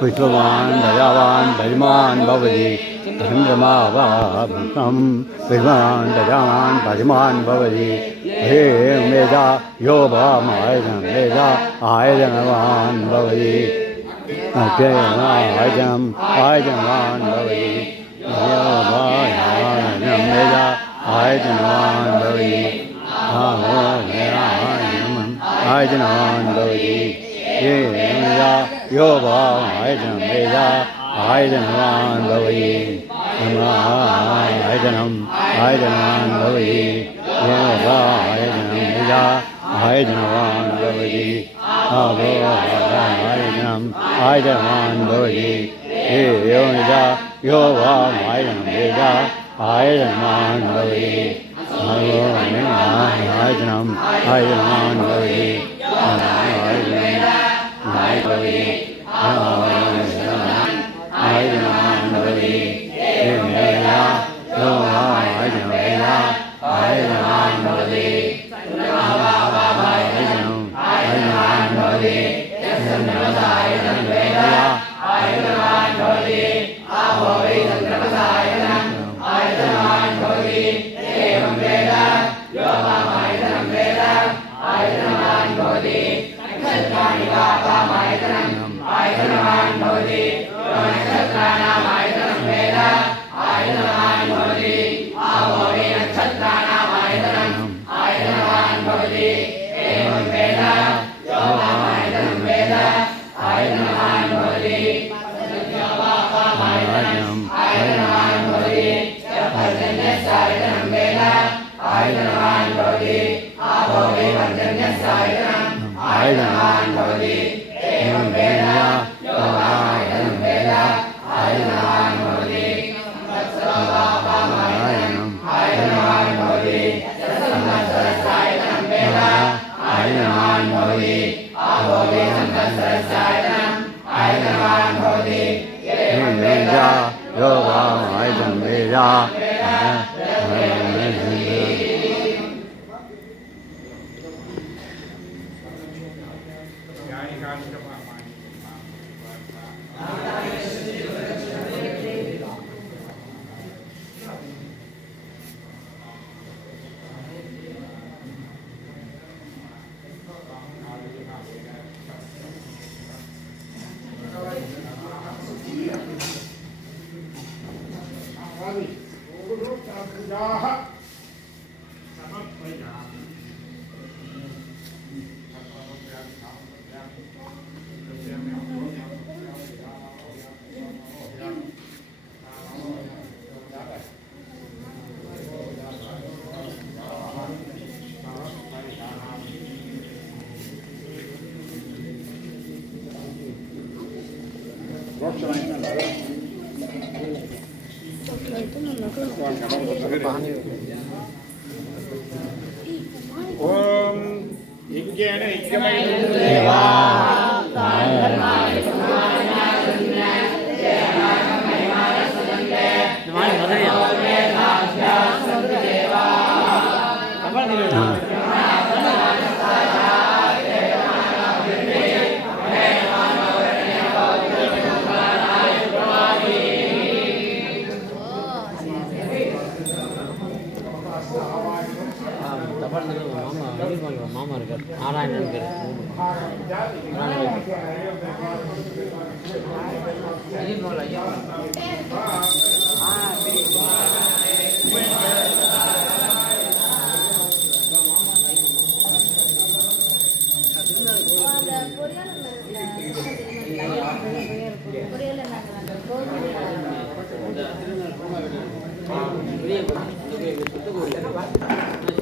विश्ववान् दयावान् धर्मान् भवति चन्द्रमावाभूतं विश्वान् दयावान् धर्मान् भवति हे मेधा यो भामायजं मेधा आयजनवान् भवति आयजनम् आयजनवान् भवति यो भामायजं मेधा आयजनवान् भवति आयजनवान् भवति ये मेधा यो भामायजं मेधा आयजनवान् भवति आयजनम् आयजनवान् भवति ये आयजनं मेधा आयजनवान् भवति आयजनम् आयजनवान् भवति ये मेधा यो भामायजं मेधा आयजनवान् भवति आयजनम् आयजनवान् भवति மாமா இருக்கார் நாராயணன் இருக்கார் பொரியல் நாங்கள் கோவில் பெரிய சுட்டு கோயில்